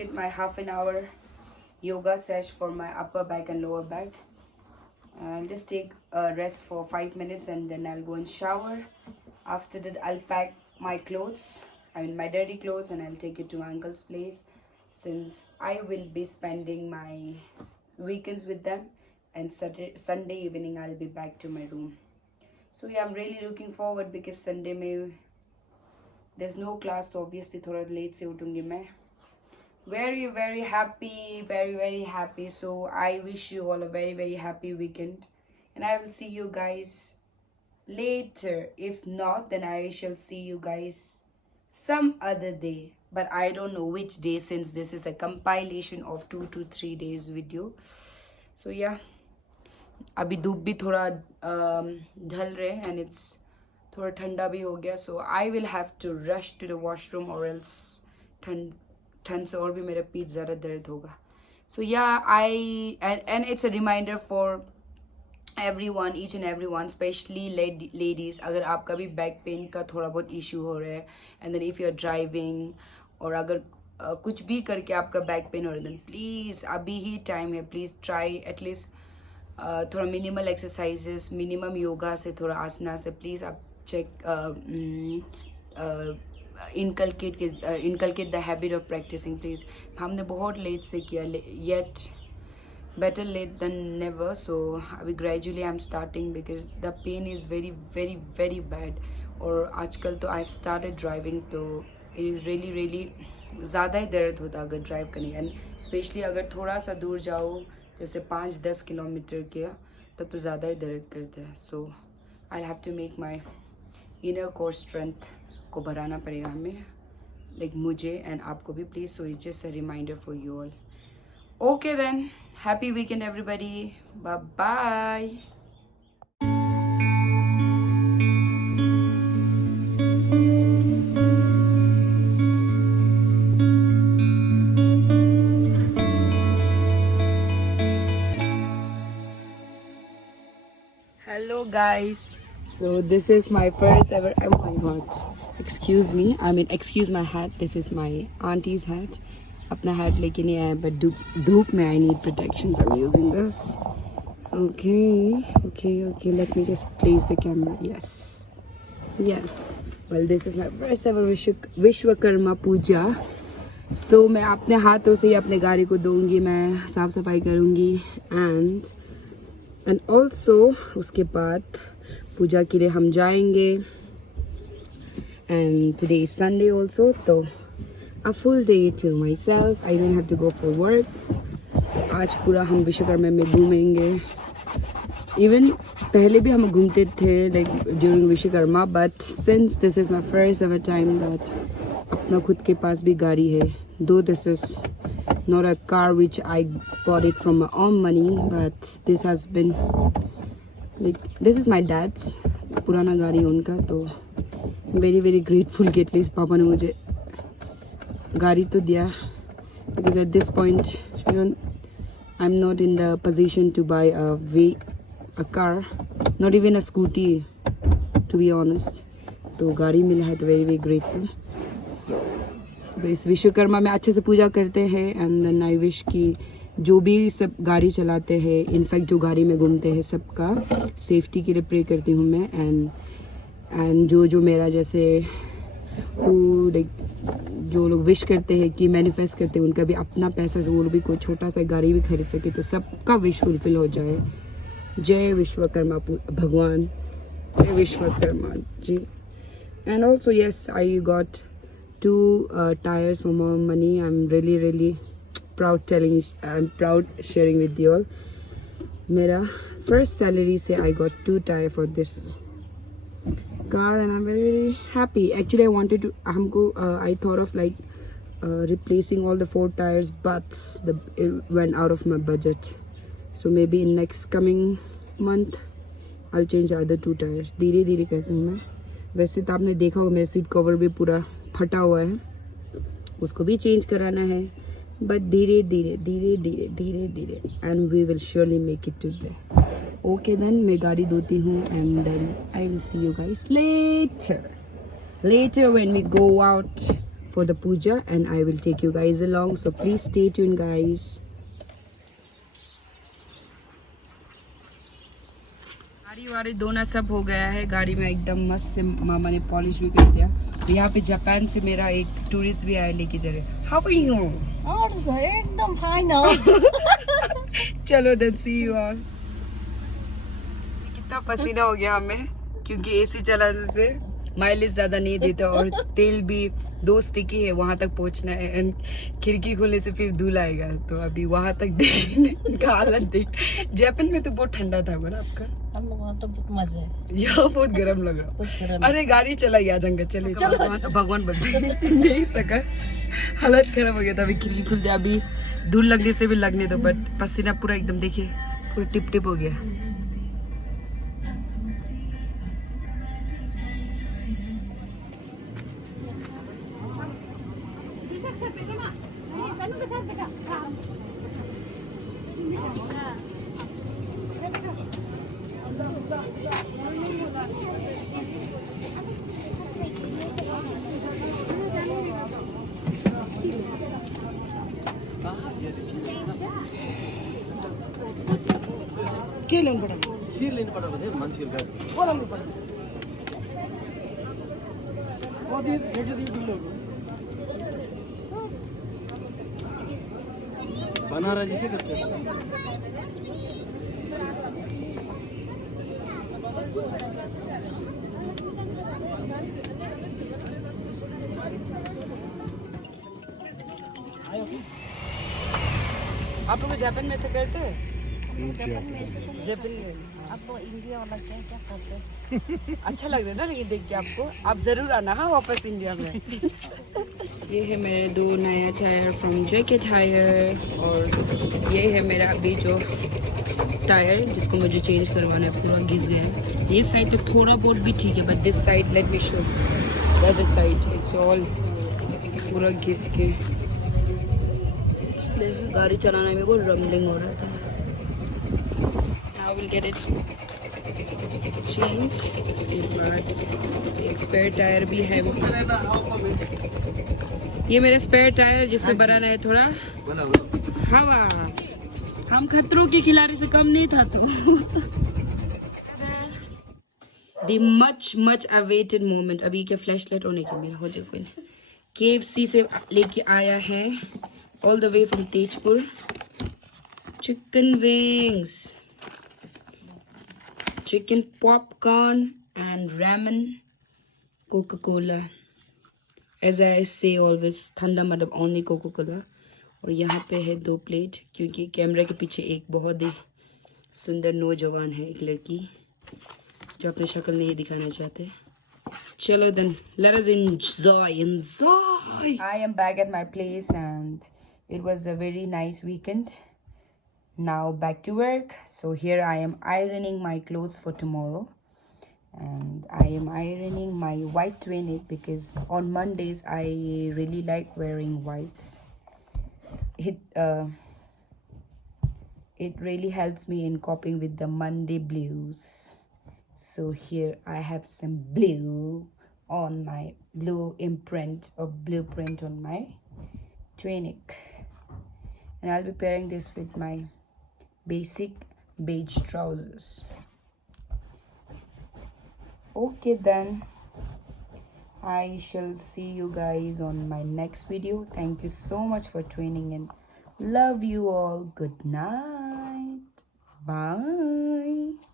completed my half an hour yoga sesh for my upper back and lower back. I'll just take a rest for 5 minutes and then I'll go and shower. After that, I'll pack my clothes, my dirty clothes, and I'll take it to my uncle's place since I will be spending my weekends with them, and Sunday evening I'll be back to my room. So yeah, I'm really looking forward because Sunday may there's no class, so obviously थोड़ा late से उठूंगी मैं. Very happy. So I wish you all a very happy weekend, and I will see you guys later. If not, then I shall see you guys some other day, but I don't know which day since this is a compilation of 2 to 3 days video. So yeah, अभी धूप भी थोड़ा ढल रहे and it's थोड़ा ठंडा भी हो गया, so I will have to rush to the washroom or else ठंड से और भी मेरा पीठ ज़्यादा दर्द होगा. So yeah, and it's a reminder for everyone, each and everyone, especially ladies, अगर आपका भी बैक पेन का थोड़ा बहुत इशू हो रहा है, and then if you're driving और अगर कुछ भी करके आपका बैक पेन हो रहा है, then please अभी ही टाइम है, please try at least थोड़ा मिनिमल एक्सरसाइजेस, मिनिमम योगा से, थोड़ा आसना से प्लीज़ आप check inculcate the habit of practising please. हमने बहुत लेट से किया, yet better late than never. So अभी gradually I'm starting because the pain is very bad. और आजकल तो I've started driving, तो it is really ज़्यादा ही दर्द होता अगर ड्राइव करने, एंड स्पेशली अगर थोड़ा सा दूर जाओ जैसे 5-10 किलोमीटर के, तब तो ज़्यादा ही दर्द करता है. So I have to make my inner core strength को बढ़ाना पड़ेगा हमें, लाइक मुझे एंड आपको भी please. So it's just a reminder for you all. Okay then, happy weekend everybody. Bye bye. Hello guys. So this is my first ever, oh my god, excuse me, excuse my hat, this is my auntie's hat. अपना हैट लेके नहीं आया, बट धूप में I need protection, so I am using this. Okay, let me just place the camera. Yes, well this is my first ever Vishwakarma Puja. So मैं अपने हाथों से ही अपने गाड़ी को धोऊंगी, मैं साफ सफाई करूंगी, एंड ऑल्सो उसके बाद पूजा के लिए हम जाएंगे. And today is Sunday also, तो a full day to myself. I don't have to go for work. आज पूरा हम विश्वकर्मा में घूमेंगे. Even पहले भी हम घूमते थे like during Vishwakarma, but since this is my first ever time that अपना खुद के पास भी गाड़ी है, though this is not a car which I bought it from my own money, but this has been like, this is my dad's पुराना गाड़ी उनका, तो very grateful कि at least पापा ने मुझे गाड़ी तो दिया, because at this point I'm not in the position to buy a car, not even a scooty to be honest. तो गाड़ी मिला है तो very grateful. So इस विश्वकर्मा में अच्छे से पूजा करते हैं, एंड देन आई विश कि जो भी सब गाड़ी चलाते हैं, इनफैक्ट जो गाड़ी में घूमते हैं, सबका सेफ्टी के लिए प्रे करती हूँ मैं. एंड जो मेरा जैसे जो लोग विश करते हैं कि मैनिफेस्ट करते हैं, उनका भी अपना पैसा से वो लोग भी कोई छोटा सा गाड़ी भी खरीद सके, तो सबका विश फुलफिल हो जाए. जय विश्वकर्मा भगवान, जय Vishwakarma ji. And also yes, I got 2 tires for my money. I'm really proud sharing with you all. मेरा first salary से I got 2 tires for this car, and I'm very happy. Actually I wanted to I thought of like replacing all the 4 tires, but it went out of my budget. So maybe in next coming month I'll change the other 2 tires. धीरे करती हूँ मैं. वैसे तो आपने देखा होगा मेरा सीट कवर भी पूरा फटा हुआ है, उसको भी चेंज कराना है, बट धीरे and we will surely make it today. Okay then, मैं गाड़ी धोती हूँ and then I will see you guys later when we go out for the puja, and I will take you guys along. So please stay tuned, guys. गाड़ी वाड़ी धोना सब हो गया है, गाड़ी में एकदम मस्त है, मामा ने पॉलिश भी कर दिया। यहाँ पे जापान से मेरा एक टूरिस्ट भी आया लेके जा रहे। How are you? एकदम फाइन हो। चलो देन सी यू ऑल। कितना पसीना हो गया हमें, क्योंकि एसी चलाने से माइलेज ज्यादा नहीं देता और तेल भी 2 स्टिकी है, वहां तक पहुंचना है एंड खिड़की खोलने से फिर धूल आएगा। तो अभी वहां तक देखने का हालत देख। जापान में तो बहुत ठंडा था ना आपका? हम लोग वहाँ तो बहुत मजा है, यहाँ बहुत गर्म लग रहा। अरे गाड़ी चला गया जंगल, चले भगवान बता नहीं सका, हालत खराब हो गया था। अभी खिड़की खुल गया, अभी धूल लगने से भी लगने दो, बट पसीना पूरा एकदम देखिए पूरा टिप टिप हो गया। के लेन पड़ा? खीर लेने पड़ा बजे मानसिर का कोला नहीं पड़ा। वो दी भेज दी बिल लोग बना रहा जैसे करते हैं। आप लोग जापान में से करते हैं? जापान में आपको इंडिया वाला क्या क्या करते हैं? अच्छा लग रहा है ना लेकिन देख के आपको, आप जरूर आना हाँ वापस इंडिया में। ये है मेरे 2 नया टायर फ्रॉम जेके टायर, और ये है मेरा अभी जो टायर जिसको मुझे चेंज करवाना है, पूरा घिस गया है। ये साइड तो थोड़ा बहुत भी ठीक है, but this side let me show, that side it's all पूरा घिस के, इसलिए गाड़ी चलाने में बहुत रम्बलिंग हो रहा था। Now we'll get it change। उसके बाद एक स्पेयर टायर भी है, ये मेरा स्पेयर टायर जिसमें बनाना है थोड़ा हवा। हम खतरों के खिलाड़ी से कम नहीं था। तो द मच अवेटेड मोमेंट, अभी क्या फ्लैशलाइट होने की मेरा हो जाए कोई। KFC से लेके आया है all the way from Tezpur chicken wings, chicken popcorn and ramen, Coca-Cola. As I say always, ठंडा मतलब only Coca-Cola। और यहाँ पे है 2 प्लेट, क्योंकि कैमरा के पीछे एक बहुत ही सुंदर नौजवान है, एक लड़की जो अपनी शक्ल नहीं दिखाना चाहते। चलो then let us enjoy। I am back at my place and it was a very nice weekend. Now back to work. So here I am ironing my clothes for tomorrow, and I am ironing my white tunic because on Mondays I really like wearing whites. It really helps me in coping with the Monday blues. So here I have some blue on my blue imprint or blueprint on my tunic, and I'll be pairing this with my basic beige trousers. Okay then, I shall see you guys on my next video. Thank you so much for tuning in. Love you all. Good night. Bye.